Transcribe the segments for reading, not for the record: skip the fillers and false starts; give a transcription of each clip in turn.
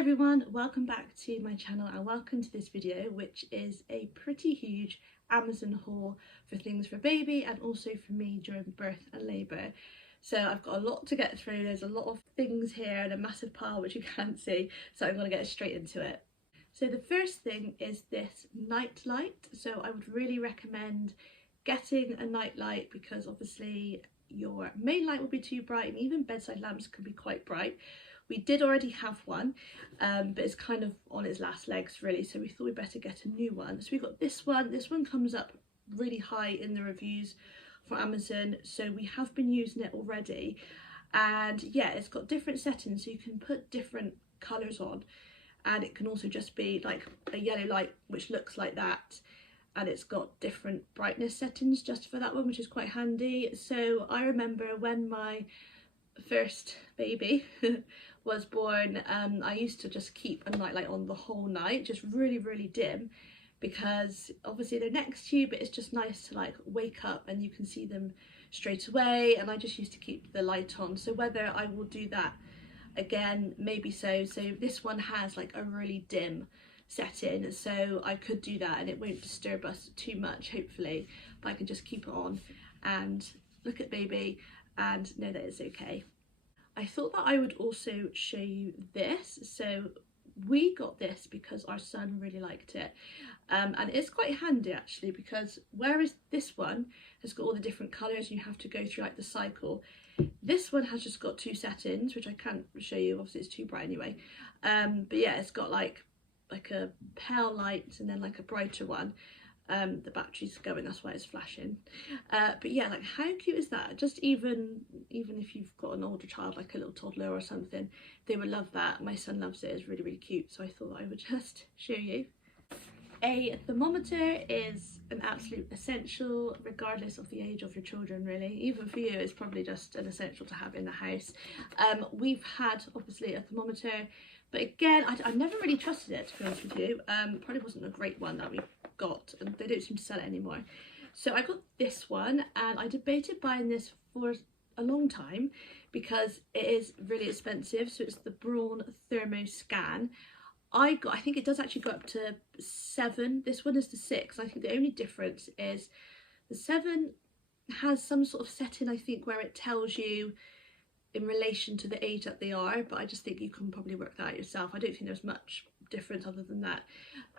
everyone, welcome back to my channel and welcome to this video, which is a pretty huge Amazon haul for things for baby and also for me during birth and labour. So I've got a lot to get through. There's a lot of things here and a massive pile which you can't see, so I'm going to get straight into it. So the first thing is this Nightlight. So I would really recommend getting a Nightlight because obviously your main light will be too bright and even bedside lamps can be quite bright. We did already have one, but it's kind of on its last legs really, so we thought we'd better get a new one. So we got this one. This one comes up really high in the reviews for Amazon, so we have been using it already. And yeah, it's got different settings, so you can put different colours on, and it can also just be like a yellow light which looks like that, and it's got different brightness settings just for that one, which is quite handy. So I remember when my first baby was born, I used to just keep a nightlight on the whole night, just really dim, because obviously they're next to you, but it's just nice to like wake up and you can see them straight away, and I just used to keep the light on. So whether I will do that again, maybe so. So this one has like a really dim setting, so I could do that and it won't disturb us too much, hopefully, but I can just keep it on and look at baby and know that it's okay. I thought that I would also show you this. So we got this because our son really liked it, and it's quite handy actually, because whereas this one has got all the different colours and you have to go through like the cycle, this one has just got two settings which I can't show you, obviously it's too bright anyway, but yeah, it's got like a pale light and then like a brighter one. The battery's going, that's why it's flashing, but yeah, like how cute is that? Just even if you've got an older child, like a little toddler or something, they would love that. My son loves it. It's really cute, so I thought I would just show you. A thermometer is an absolute essential regardless of the age of your children really. Even for you, it's probably just an essential to have in the house. We've had obviously a thermometer, but again I never really trusted it, to be honest with you. Probably wasn't a great one that we got, and they don't seem to sell it anymore. So I got this one and I debated buying this for a long time because it is really expensive. So it's the Braun Thermo Scan. I think it does actually go up to 7. This one is the 6. I think the only difference is the 7 has some sort of setting, I think, where it tells you in relation to the age that they are, but I just think you can probably work that out yourself. I don't think there's much difference other than that.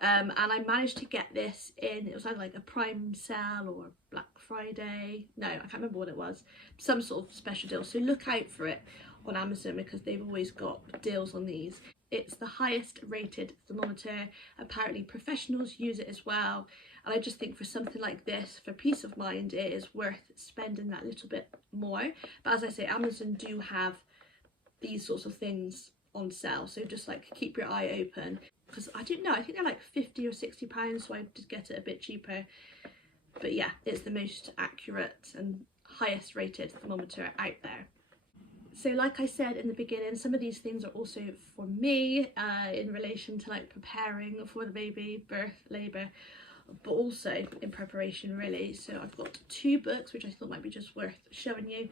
And I managed to get this in, it was either like a Prime sale or Black Friday, no, I can't remember what it was, some sort of special deal. So look out for it on Amazon because they've always got deals on these. It's the highest rated thermometer. Apparently professionals use it as well, and I just think for something like this, for peace of mind, it is worth spending that little bit more. But as I say, Amazon do have these sorts of things on sale, so just like keep your eye open, because I don't know, I think they're like 50 or 60 pounds, so I did get it a bit cheaper. But yeah, it's the most accurate and highest rated thermometer out there. So like I said in the beginning, some of these things are also for me in relation to like preparing for the baby, birth, labour, but also in preparation really. So I've got 2 books which I thought might be just worth showing you.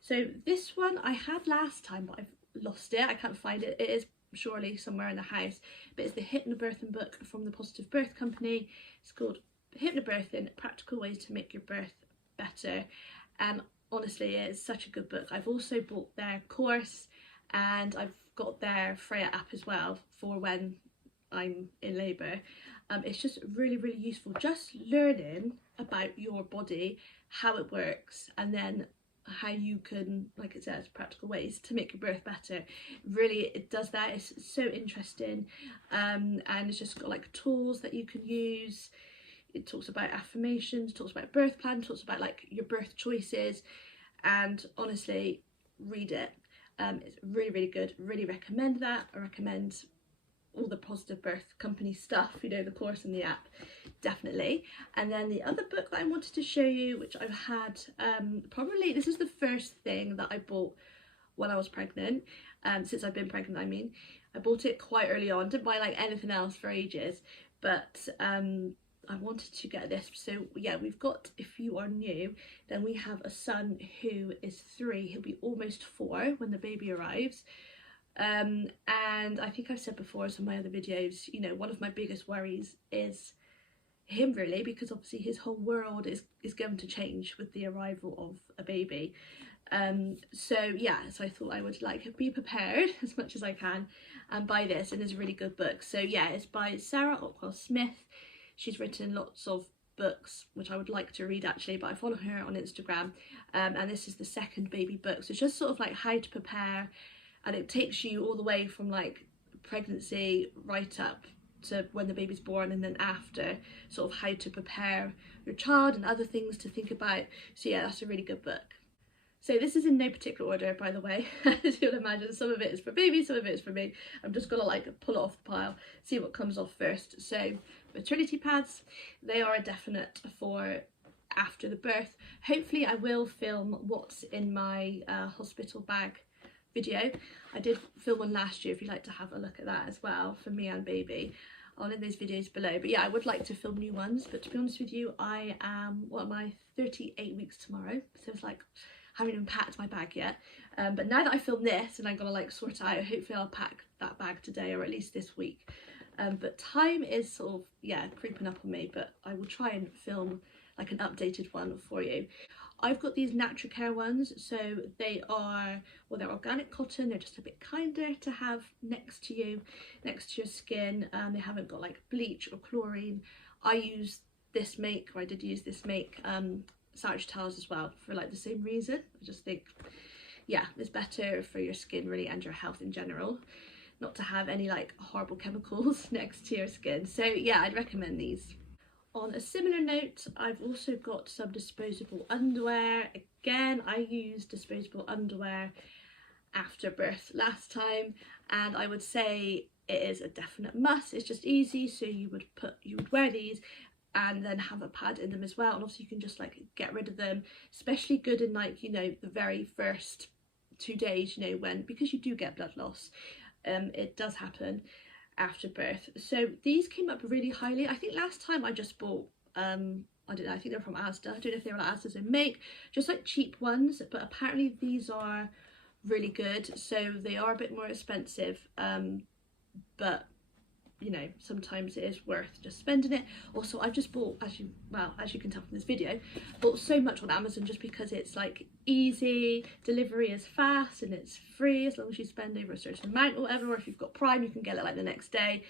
So this one I had last time, but I've lost it. I can't find it. It is surely somewhere in the house, but it's the Hypnobirthing book from the Positive Birth Company. It's called Hypnobirthing: Practical Ways to Make Your Birth Better, and honestly it's such a good book. I've also bought their course and I've got their Freya app as well for when I'm in labour. It's just really useful, just learning about your body, how it works, and then how you can, like it says, practical ways to make your birth better. Really, it does that. It's so interesting, and it's just got like tools that you can use. It talks about affirmations, talks about birth plan, talks about like your birth choices, and honestly, read it. It's really good. Really recommend that. I recommend all the Positive Birth Company stuff, you know, the course and the app, definitely. And then the other book that I wanted to show you, which I've had, probably this is the first thing that I bought when I was pregnant, since I've been pregnant I mean. I bought it quite early on, didn't buy like anything else for ages, but I wanted to get this. So yeah, we've got, if you are new, then we have a son who is 3, he'll be almost 4 when the baby arrives. And I think I've said before in some of my other videos, you know, one of my biggest worries is him, really, because obviously his whole world is going to change with the arrival of a baby. So yeah, so I thought I would like be prepared as much as I can and buy this, and it's a really good book. So yeah, it's by Sarah Ockwell Smith. She's written lots of books which I would like to read actually, but I follow her on Instagram, and this is the second baby book. So it's just sort of like how to prepare, and it takes you all the way from like pregnancy right up to when the baby's born, and then after, sort of how to prepare your child and other things to think about. So yeah, that's a really good book. So this is in no particular order, by the way. As you'll imagine, some of it is for baby, some of it is for me. I'm just gonna like pull it off the pile, see what comes off first. So maternity pads, they are a definite for after the birth. Hopefully I will film what's in my hospital bag video. I did film one last year if you'd like to have a look at that as well, for me and baby. I'll link those videos below. But yeah, I would like to film new ones, but to be honest with you, I am, what am I, 38 weeks tomorrow, so it's like I haven't even packed my bag yet. But now that I filmed this and I'm gonna like sort it out, hopefully I'll pack that bag today, or at least this week. But time is sort of, yeah, creeping up on me, but I will try and film like an updated one for you. I've got these Natural Care ones, so they are, well, they're organic cotton. They're just a bit kinder to have next to you, next to your skin. They haven't got like bleach or chlorine. I use this make, or I did use this make, sanitary towels as well, for like the same reason. I just think, yeah, it's better for your skin really, and your health in general, not to have any like horrible chemicals next to your skin. So yeah, I'd recommend these. On a similar note, I've also got some disposable underwear. Again, I used disposable underwear after birth last time, and I would say it is a definite must. It's just easy, so you would wear these and then have a pad in them as well, and also you can just like get rid of them. Especially good in like, you know, the very first 2 days, you know, when, because you do get blood loss, it does happen after birth. So these came up really highly. I think last time I just bought I don't know, I think they're from Asda. I don't know if they were like Asda's in make, just like cheap ones, but apparently these are really good. So they are a bit more expensive, but you know, sometimes it is worth just spending it. Also, I've just bought, as you can tell from this video, bought so much on Amazon just because it's like easy, delivery is fast, and it's free as long as you spend over a certain amount or whatever, or if you've got Prime you can get it like the next day.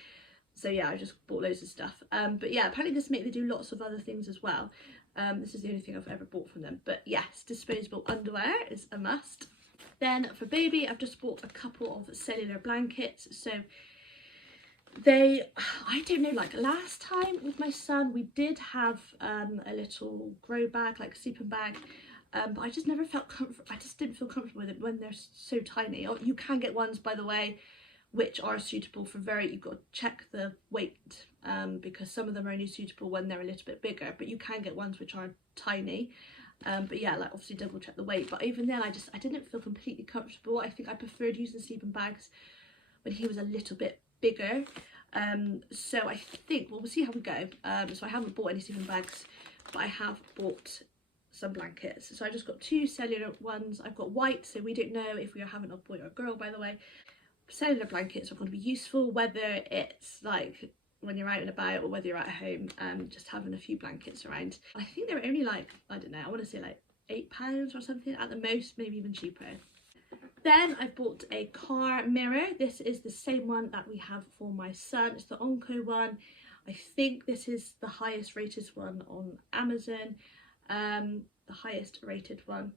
So yeah, I just bought loads of stuff. But yeah, apparently this make, they do lots of other things as well. This is the only thing I've ever bought from them. But yes, disposable underwear is a must. Then for baby, I've just bought a couple of cellular blankets. So they, I don't know, like last time with my son we did have a little grow bag, like a sleeping bag, but I just never felt comfortable. I just didn't feel comfortable with it when they're so tiny. You can get ones, by the way, which are suitable for you've got to check the weight, because some of them are only suitable when they're a little bit bigger, but you can get ones which are tiny. But yeah, like obviously double check the weight. But even then I didn't feel completely comfortable. I think I preferred using sleeping bags when he was a little bit bigger. So I think, well, we'll see how we go. So I haven't bought any sleeping bags, but I have bought some blankets. So I just got 2 cellular ones. I've got white, so we don't know if we are having a boy or a girl, by the way. Cellular blankets are going to be useful, whether it's like when you're out and about or whether you're at home, just having a few blankets around. I think they're only like, I don't know, I want to say like £8 or something at the most, maybe even cheaper. Then I bought a car mirror. This is the same one that we have for my son. It's the Onco one. I think this is the highest rated one on Amazon, the highest rated one.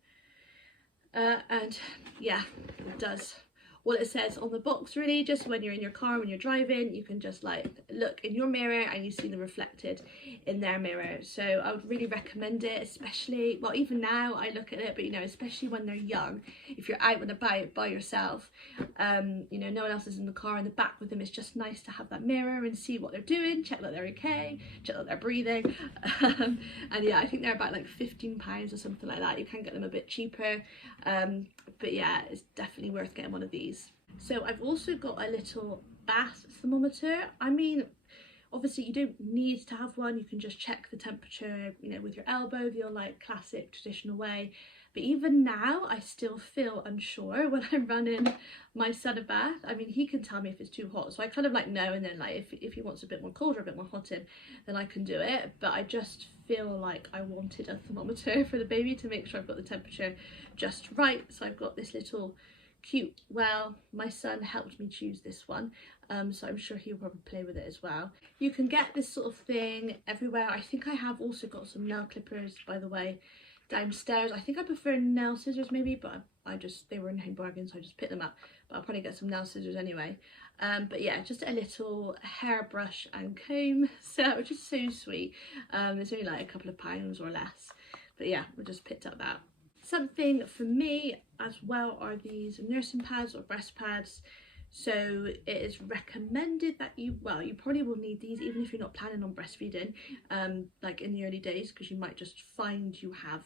And yeah, it does what it says on the box, really. Just when you're in your car, when you're driving, you can just like look in your mirror and you see them reflected in their mirror. So I would really recommend it, especially, well, even now I look at it, but you know, especially when they're young, if you're out and about by yourself, you know, no one else is in the car in the back with them, it's just nice to have that mirror and see what they're doing, check that they're okay, check that they're breathing. And yeah, I think they're about like £15 or something like that. You can get them a bit cheaper, but yeah, it's definitely worth getting one of these. So I've also got a little bath thermometer. I mean, obviously you don't need to have one, you can just check the temperature, you know, with your elbow, the like classic traditional way. but even now I still feel unsure when I'm running my son a bath. I mean, he can tell me if it's too hot, so I kind of like know, and then like if he wants a bit more cold or a bit more hot in, then I can do it. But I just feel like I wanted a thermometer for the baby to make sure I've got the temperature just right. So I've got this little cute, well, my son helped me choose this one, so I'm sure he'll probably play with it as well. You can get this sort of thing everywhere. I think I have also got some nail clippers, by the way, downstairs. I think I prefer nail scissors maybe, but they were in home bargain, so I just picked them up. But I'll probably get some nail scissors anyway. But yeah, just a little hairbrush and comb set, which is so sweet. It's only like a couple of pounds or less, but yeah, we just picked up that. Something for me as well are these nursing pads or breast pads. So it is recommended that you probably will need these even if you're not planning on breastfeeding, like in the early days, because you might just find you have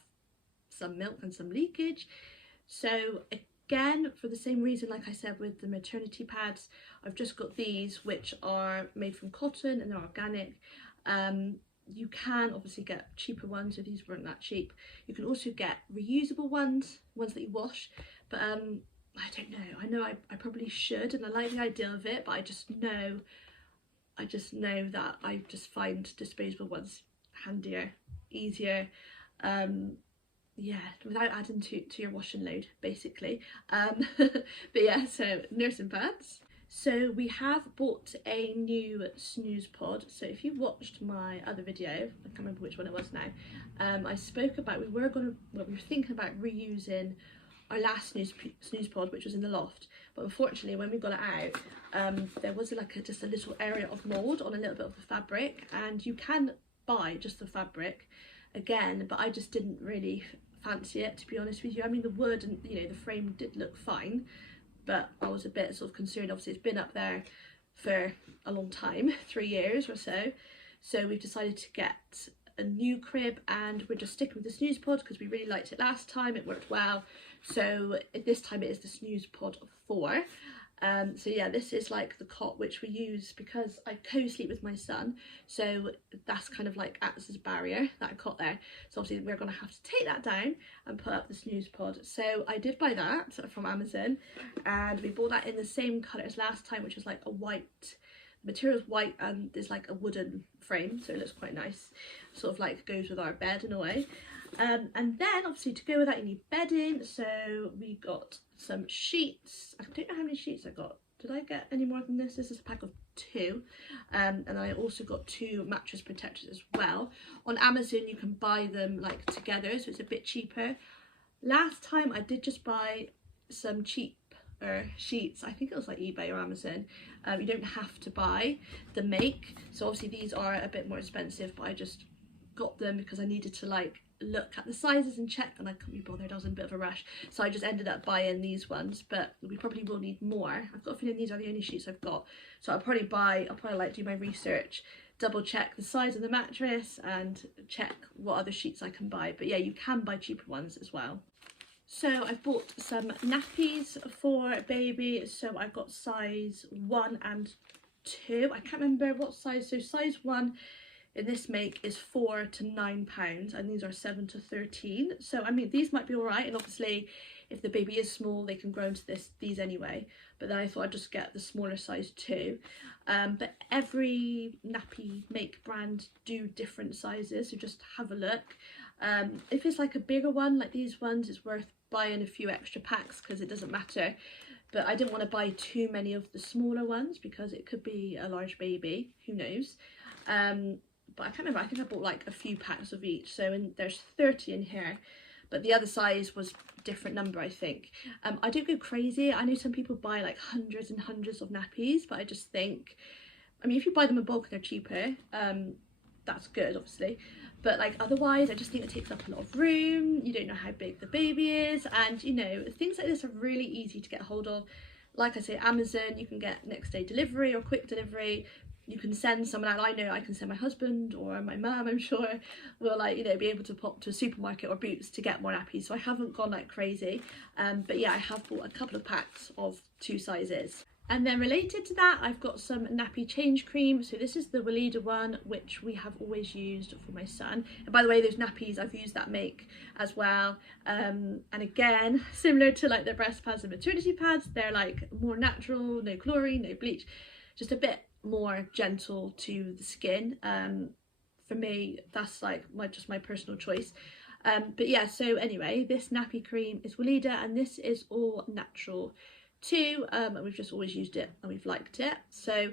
some milk and some leakage. So again, for the same reason, like I said with the maternity pads, I've just got these, which are made from cotton and they're organic. You can obviously get cheaper ones if these weren't that cheap. You can also get reusable ones that you wash, but I don't know. I know I probably should, and I like the idea of it, but I just know that I just find disposable ones handier, easier, yeah, without adding to your washing load, basically. But yeah, so nursing pads. So we have bought a new snooze pod. So if you watched my other video, I can't remember which one it was now, I spoke about we were thinking about reusing our last snooze pod, which was in the loft, but unfortunately when we got it out, there was just a little area of mold on a little bit of the fabric, and you can buy just the fabric again, but I just didn't really fancy it, to be honest with you. I mean, the wood and the frame did look fine, but I was a bit sort of concerned. Obviously it's been up there for a long time, 3 years or so, so we've decided to get a new crib, and we're just sticking with the snooze pod because we really liked it last time. It worked well, so this time it is the snooze pod 4. So yeah, this is like the cot which we use because I co-sleep with my son, so that's kind of like acts as a barrier, that cot there. So obviously we're going to have to take that down and put up the snooze pod. So I did buy that from Amazon, and we bought that in the same colour as last time, which was like a white, the material's white and there's like a wooden frame, so it looks quite nice, sort of like goes with our bed in a way. And then obviously to go with that you need bedding, so we got some sheets. I don't know how many sheets I got. Did I get any more than this? This is a pack of 2, and I also got 2 mattress protectors as well. On Amazon you can buy them like together, so it's a bit cheaper. Last time I did just buy some cheaper sheets. I think it was like eBay or Amazon. You don't have to buy the make, so obviously these are a bit more expensive, but I just got them because I needed to like look at the sizes and check, and I couldn't be bothered. I was in a bit of a rush, so I just ended up buying these ones, but we probably will need more. I've got a feeling these are the only sheets I've got, so I'll probably like do my research, double check the size of the mattress and check what other sheets I can buy. But yeah, you can buy cheaper ones as well. So I've bought some nappies for baby, so I've got size 1 and 2. I can't remember what size, so size 1 in this make is £4 to £9, and these are 7 to 13. So I mean, these might be all right, and obviously if the baby is small they can grow into these anyway, but then I thought I'd just get the smaller size too. But every nappy make brand do different sizes, so just have a look. If it's like a bigger one like these ones, it's worth buying a few extra packs because it doesn't matter, but I didn't want to buy too many of the smaller ones because it could be a large baby, who knows. But I can't remember, I think I bought like a few packs of each, so there's 30 in here, but the other size was a different number, I think. I don't go crazy. I know some people buy like hundreds and hundreds of nappies, but I just think, I mean, if you buy them in bulk and they're cheaper, that's good obviously, but like otherwise I just think it takes up a lot of room. You don't know how big the baby is, and things like this are really easy to get hold of. Like I say, Amazon, you can get next day delivery or quick delivery. You can send someone out. I know I can send my husband or my mum, I'm sure, will be able to pop to a supermarket or Boots to get more nappies. So I haven't gone like crazy. But yeah, I have bought a couple of packs of 2 sizes. And then related to that, I've got some nappy change cream. So this is the Weleda one, which we have always used for my son. And by the way, those nappies, I've used that make as well. And again, similar to like the breast pads and maternity pads, they're like more natural, no chlorine, no bleach, just a bit more gentle to the skin. For me, that's like just my personal choice. But yeah, so anyway, this nappy cream is Weleda, and this is all natural too, and we've just always used it and we've liked it. So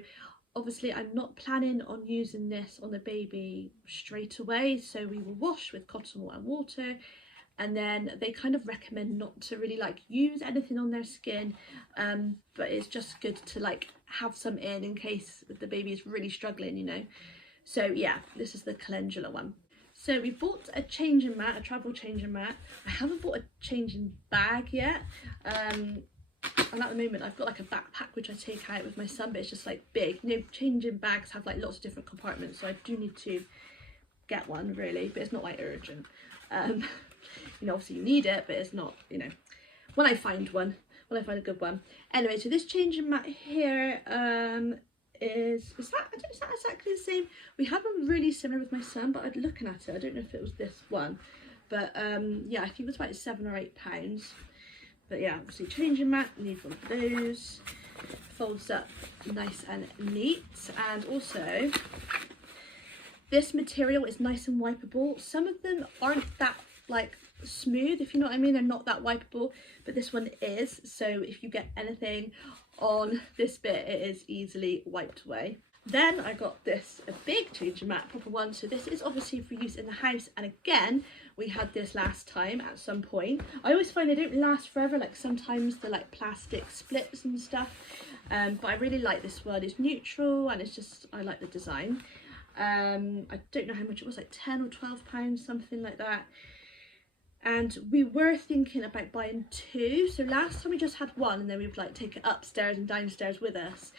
obviously I'm not planning on using this on the baby straight away, so we will wash with cotton wool and water, and then they kind of recommend not to really like use anything on their skin, but it's just good to like have some in case the baby is really struggling, you know. So yeah, this is the calendula one. So we bought a changing mat, a travel changing mat. I haven't bought a changing bag yet. And at the moment I've got like a backpack which I take out with my son, but it's just like big. You know, changing bags have like lots of different compartments, so I do need to get one really, but it's not like urgent. You know, obviously you need it, but it's not, you know, when I find a good one. Anyway, so this changing mat here is that exactly the same? We have one really similar with my son, but I'm looking at it, I don't know if it was this one, but yeah, I think it was about £7 or £8. But yeah, obviously changing mat, need one of those. Folds up nice and neat. And also, this material is nice and wipeable. Some of them aren't that like smooth, if you know what I mean. They're not that wipeable, but this one is. So if you get anything on this bit, it is easily wiped away. Then I got this, a big changing mat, proper one. So this is obviously for use in the house. And again, we had this last time at some point. I always find they don't last forever. Like sometimes the like plastic splits and stuff. But I really like this one. It's neutral and it's just, I like the design. I don't know how much it was, like £10 or £12, something like that. And we were thinking about buying two. So last time we just had one, and then we would like take it upstairs and downstairs with us.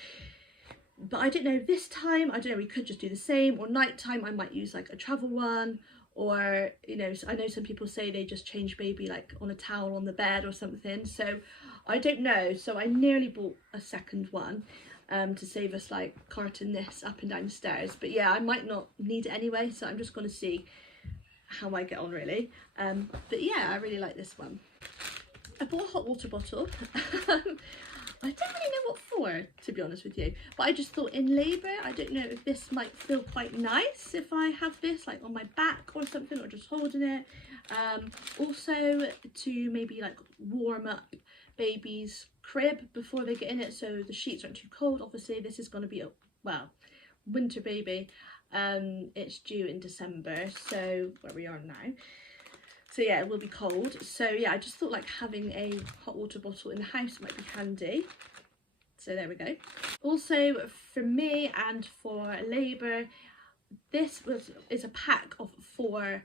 But I don't know, this time, I don't know, we could just do the same, or nighttime I might use like a travel one, or, you know, I know some people say they just change baby like on a towel on the bed or something, so I don't know. So I nearly bought a second one to save us like carting this up and down stairs. But yeah, I might not need it anyway, so I'm just going to see how I get on really. But yeah, I really like this one. I bought a hot water bottle. I don't really know what for, to be honest with you, but I just thought in labour, I don't know if this might feel quite nice if I have this like on my back or something, or just holding it. Also to maybe like warm up baby's crib before they get in it, so the sheets aren't too cold. Obviously this is going to be a, well, winter baby. It's due in December, so where we are now. So yeah, it will be cold. So yeah, I just thought like having a hot water bottle in the house might be handy. So there we go. Also for me and for labour, this is a pack of 4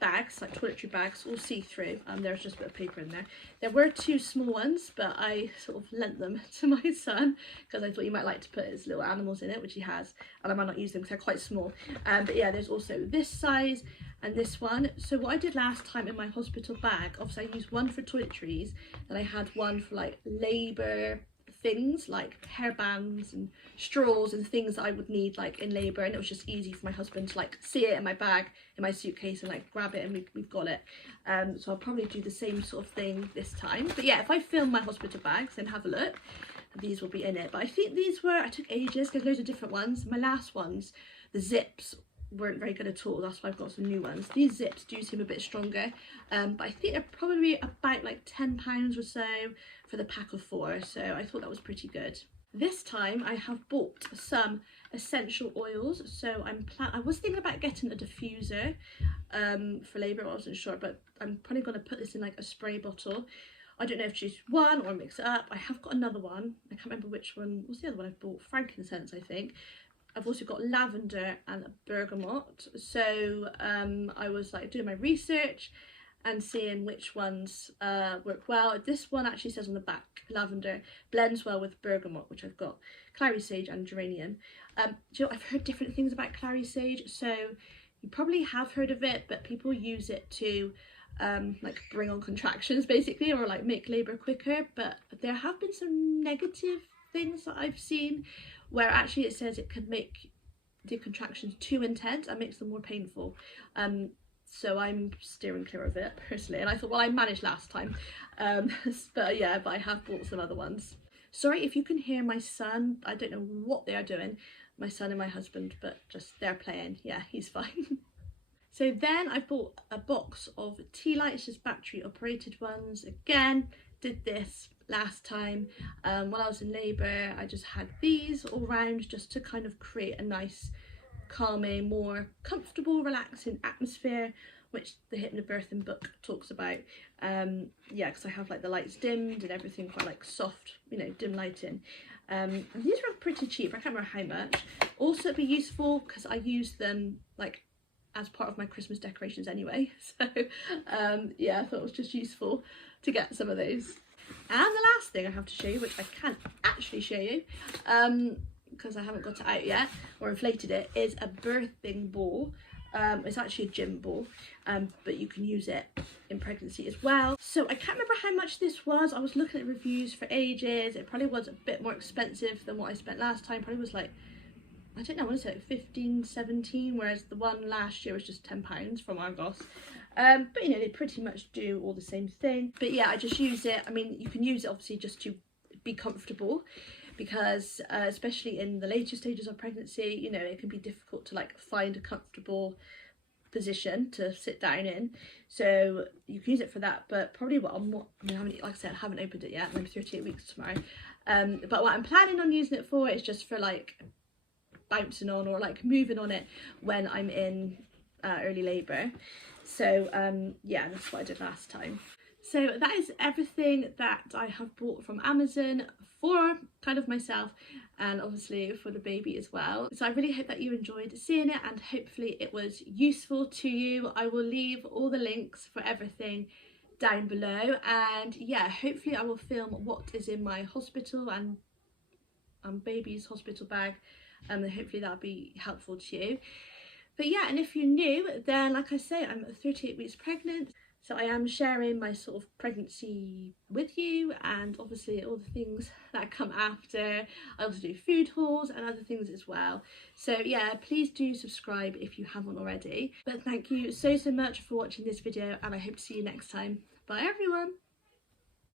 bags, like toiletry bags, all see-through. There's just a bit of paper in there. There were 2 small ones, but I sort of lent them to my son because I thought he might like to put his little animals in it, which he has, and I might not use them because they're quite small. But yeah, there's also this size and this one. So what I did last time in my hospital bag, obviously I used one for toiletries, and I had one for like labour things like hairbands and straws and things that I would need like in labour, and it was just easy for my husband to like see it in my bag, in my suitcase, and like grab it, and we've got it. So I'll probably do the same sort of thing this time. But yeah, if I film my hospital bags, then have a look, these will be in it. But I think these were, I took ages because loads of different ones. My last ones, the zips weren't very good at all, that's why I've got some new ones. These zips do seem a bit stronger, but I think they're probably about like £10 or so for the pack of 4, so I thought that was pretty good. This time I have bought some essential oils, so I was thinking about getting a diffuser for labour. I wasn't sure, but I'm probably going to put this in like a spray bottle. I don't know if to use one or mix it up. I have got another one, I can't remember which one was the other one I bought, frankincense I think. I've also got lavender and bergamot, so I was like doing my research and seeing which ones work well. This one actually says on the back, lavender blends well with bergamot, which I've got, clary sage and geranium. Do you know, I've heard different things about clary sage, so you probably have heard of it, but people use it to like bring on contractions basically, or like make labour quicker, but there have been some negative things that I've seen where actually it says it could make the contractions too intense and makes them more painful. So I'm steering clear of it personally, and I thought, well, I managed last time, but yeah, but I have bought some other ones. Sorry if you can hear my son, I don't know what they are doing, my son and my husband, but just they're playing. Yeah, he's fine. So then I bought a box of Tealights, just battery operated ones. Again, did this last time while I was in labour. I just had these all round just to kind of create a nice calming, more comfortable, relaxing atmosphere, which the hypnobirthing book talks about. Yeah, because I have like the lights dimmed and everything quite like soft, you know, dim lighting. And these were pretty cheap, I can't remember how much. Also it'd be useful because I use them like as part of my Christmas decorations anyway, so yeah, I thought it was just useful to get some of those. And the last thing I have to show you, which I can't actually show you because I haven't got it out yet or inflated it, is a birthing ball. It's actually a gym ball, but you can use it in pregnancy as well. So I can't remember how much this was. I was looking at reviews for ages. It probably was a bit more expensive than what I spent last time. Probably was like, I don't know, what is it, 15, 17, whereas the one last year was just £10 from Argos. But you know, they pretty much do all the same thing. But yeah, I just use it. I mean, you can use it obviously just to be comfortable, because especially in the later stages of pregnancy, you know, it can be difficult to like find a comfortable position to sit down in. So you can use it for that, but probably what I'm not, I mean, like I said, I haven't opened it yet. I'm 38 weeks tomorrow. But what I'm planning on using it for is just for like bouncing on or like moving on it when I'm in early labour. So yeah, that's what I did last time. So that is everything that I have bought from Amazon for kind of myself and obviously for the baby as well. So I really hope that you enjoyed seeing it and hopefully it was useful to you. I will leave all the links for everything down below, and yeah, hopefully I will film what is in my hospital and baby's hospital bag, and hopefully that'll be helpful to you. But yeah, and if you're new, then like I say, I'm 38 weeks pregnant, so I am sharing my sort of pregnancy with you, and obviously all the things that come after. I also do food hauls and other things as well. So yeah, please do subscribe if you haven't already. But thank you so much for watching this video, and I hope to see you next time. Bye everyone.